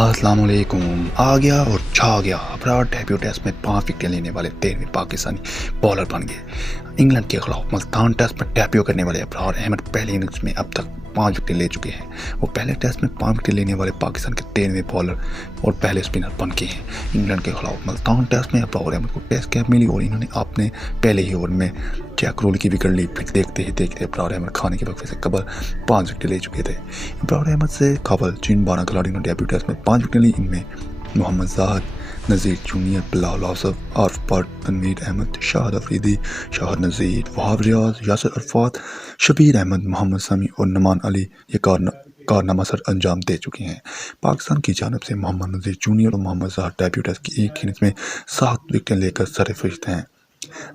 السلام علیکم۔ آ گیا اور چھا گیا، ابرار ڈیبیو ٹیسٹ میں 5 وکٹیں لینے والے 13ویں پاکستانی بالر بن گئے۔ انگلینڈ کے خلاف ملتان ٹیسٹ میں ڈیبیو کرنے والے ابرار احمد پہلی اننگز میں اب تک 5 وکٹیں لے چکے ہیں۔ وہ پہلے ٹیسٹ میں 5 وکٹیں لینے والے پاکستان کے 13ویں بالر اور پہلے اسپنر بن گئے ہیں۔ انگلینڈ کے خلاف ملتان ٹیسٹ میں ابرار احمد کو ٹیسٹ کیپ ملی اور انہوں نے اپنے پہلے ہی اوور میں جیک رول کی وکٹ لی۔ پھر دیکھتے ہی دیکھتے ابرار احمد کھانے کے وقفے سے قبل 5 وکٹیں لے چکے تھے۔ ابرار احمد سے قبل جن 12 کھلاڑیوں نے ڈیبیو ٹیسٹ میں 5 وکٹیں لی، ان میں محمد زاہد، نذیر جونیئر، بلال یوسف، عارف بٹ، تنویر احمد، شاہد افریدی، شوہر نذیر، وہاب ریاض، یاسر عرفات، شبیر احمد، محمد سمیع اور نمان علی یہ کارنامہ سر انجام دے چکے ہیں۔ پاکستان کی جانب سے محمد نذیر جونیئر اور محمد زاہد ڈیبیو ٹیسٹ کی ایک اننگز میں 7 وکٹیں لے کر سرفہرست ہیں۔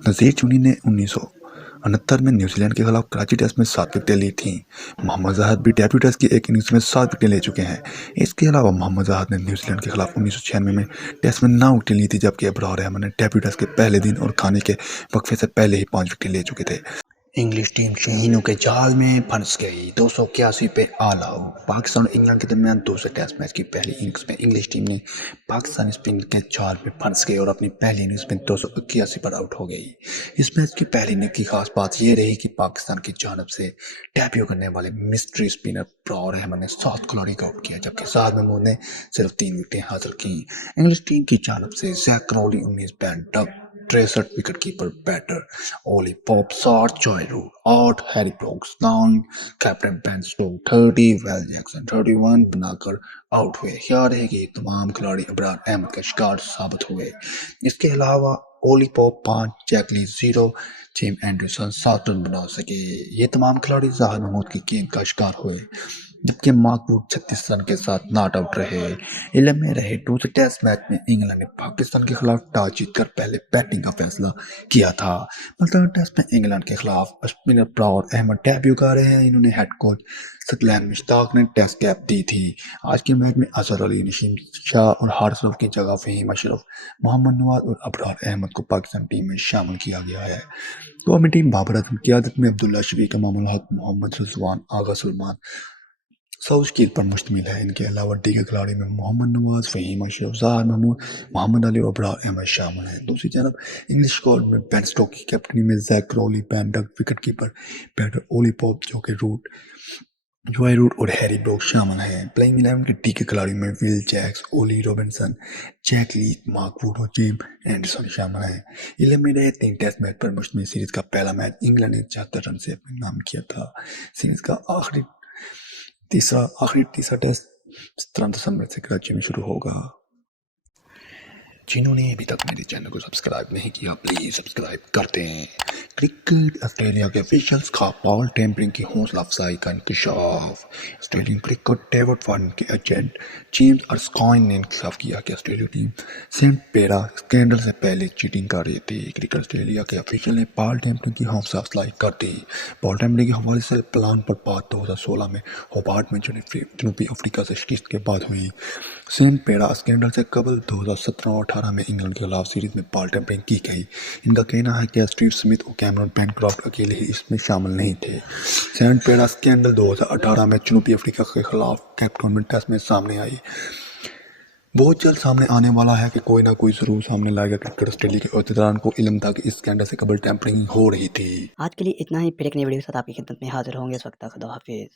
نذیر جونیئر نے 1969 میں نیوزی لینڈ کے خلاف کراچی ٹیسٹ میں 7 وکٹیں لی تھیں۔ محمد زاہد بھی ڈیبیو ٹیسٹ کی ایک اننگز میں 7 وکٹیں لے چکے ہیں۔ اس کے علاوہ محمد زاہد نے نیوزی لینڈ کے خلاف 1996 میں ٹیسٹ میں 9 وکٹیں لی تھی، جبکہ ابرار احمد نے ڈیبیو ٹیسٹ کے پہلے دن اور کھانے کے وقفے سے پہلے ہی 5 وکٹیں لے چکے تھے۔ انگلش ٹیم شہینوں کے جال میں پھنس گئی، 281 پہ آل آؤٹ۔ پاکستان اور انگلینڈ کے درمیان دوسرے ٹیسٹ میچ کی پہلی اننگز میں انگلش ٹیم نے پاکستانی اسپنر کے جال میں پھنس گئی اور اپنی پہلی اننگز میں 281 پر آؤٹ ہو گئی۔ اس میچ کی پہلی اننگز کی خاص بات یہ رہی کہ پاکستان کی جانب سے ڈیبیو کرنے والے مسٹری اسپنر ابرار احمد نے 7 کھلاڑی کو آؤٹ کیا، جبکہ زاہد محمود نے صرف 3 وکٹیں حاصل کیں۔ انگلش ٹیم کی جانب سے Zak Crawley 19 Ben Duckett 63 wicket keeper batter, Ollie Pope 60، Joe Root 8، Harry Brooks 9، captain Ben Stokes 30، Will Jackson 31 بنا کر آؤٹ ہوئے۔ خیال ہے کہ یہ تمام کھلاڑی ابرار احمد کا شکار ثابت ہوئے۔ اس کے علاوہ اولی پوپ 5، جیک لی 0، جیم اینڈرسن 7 رن بنا سکے۔ یہ تمام کھلاڑی زاہد محمود کی گیند کا شکار ہوئے، جبکہ مارک ووڈ 36 رن کے ساتھ ناٹ آؤٹ رہے۔ علم میں رہے دوسرے ٹیسٹ میچ میں انگلینڈ نے پاکستان کے خلاف ٹاس جیت کر پہلے بیٹنگ کا فیصلہ کیا تھا۔ ملتان ٹیسٹ میں انگلینڈ کے خلاف اسپنر ابرار احمد ڈیبیو کر رہے ہیں۔ انہوں نے ہیڈ کوچ ثقلین مشتاق نے ٹیسٹ کیپ دی تھی۔ آج کے میچ میں اظہر علی، نسیم شاہ اور حارث رؤف کی جگہ فہیم اشرف، محمد نواز اور ابرار احمد کو پاکستان ٹیم میں شامل کیا گیا ہے۔ قومی ٹیم بابر اعظم کی قیادت میں عبداللہ شفیق، امام الحق، محمد رضوان، آغا سلمان ساؤتھ کیل پر مشتمل ہے۔ ان کے علاوہ دیگر کھلاڑی میں محمد نواز، فہیم اشرف، زاہد محمود، محمد علی اور ابرار احمد شامل ہیں۔ دوسری جانب انگلش اسکواڈ میں بین سٹوکس کی کیپٹنی میں زیک راولی، بین ڈک wicket keeper batter, Ollie pope, joy route اور ہیری بروکس شامل ہیں۔ پلئنگ 11 کے دیگر کھلاڑیوں میں ویل جیکس، اولی روبنسن، جیک لی، مارک ووڈ اور جیم اینڈرسن شامل ہیں۔ علم میں رہے 3 ٹیسٹ میچ پر مشتمل سیریز کا پہلا میچ انگلینڈ نے 76 رن سے اپنے نام کیا تھا۔ سیریز کا آخری تیسرا ٹیسٹ 17 دسمبر سے کراچی میں شروع ہوگا۔ جنہوں نے ابھی تک میرے چینل کو سبسکرائب نہیں کیا، پلیز سبسکرائب کر دیں۔ کرکٹ آسٹریلیا کے آفیشلز کا بال ٹیمپرنگ کی حوصلہ افزائی کا انکشاف۔ آسٹریلین کرکٹ ڈیوڈ وارنر کے ایجنٹ جیمز ارسکائن نے انکشاف کیا کہ آسٹریلوی ٹیم سینٹ پیرا اسکینڈل سے پہلے چیٹنگ کر رہی تھی۔ کرکٹ آسٹریلیا کے آفیشل نے بال ٹیمپرنگ کی حوصلہ افزائی کر دی۔ بال ٹیمپرنگ کے حوالے سے پلان پر بات 2016 میں ہوبارٹ میں جنوبی افریقہ سے شکست کے بعد ہوئی۔ سینٹ پیرا اسکینڈل سے قبل 2017 اور 2018 میں انگلینڈ کے خلاف سیریز میں بال ٹیمپرنگ کی گئی۔ ان کا کہنا ہے کہ اسٹیو اسمتھ اور کیمرون بینکرافٹ اکیلے ہی اس میں شامل نہیں تھے۔ سینٹ پیرا اسکینڈل 2018 میں جنوبی افریقہ کے خلاف کیپ ٹاؤن ٹیسٹ میں سامنے آئی۔ بہت جلد سامنے آنے والا ہے کہ کوئی نہ کوئی ضرور سامنے لائے گا۔ کرکٹ آسٹریلیا کے عہدیداران کو علم تھا کہ اس اسکینڈل سے قبل ٹیمپرنگ ہو رہی تھی۔ آج کے لیے اتنا ہی، پھر ایک نئی ویڈیو کے ساتھ آپ کی خدمت میں حاضر ہوں گے۔ اس وقت تک خدا حافظ۔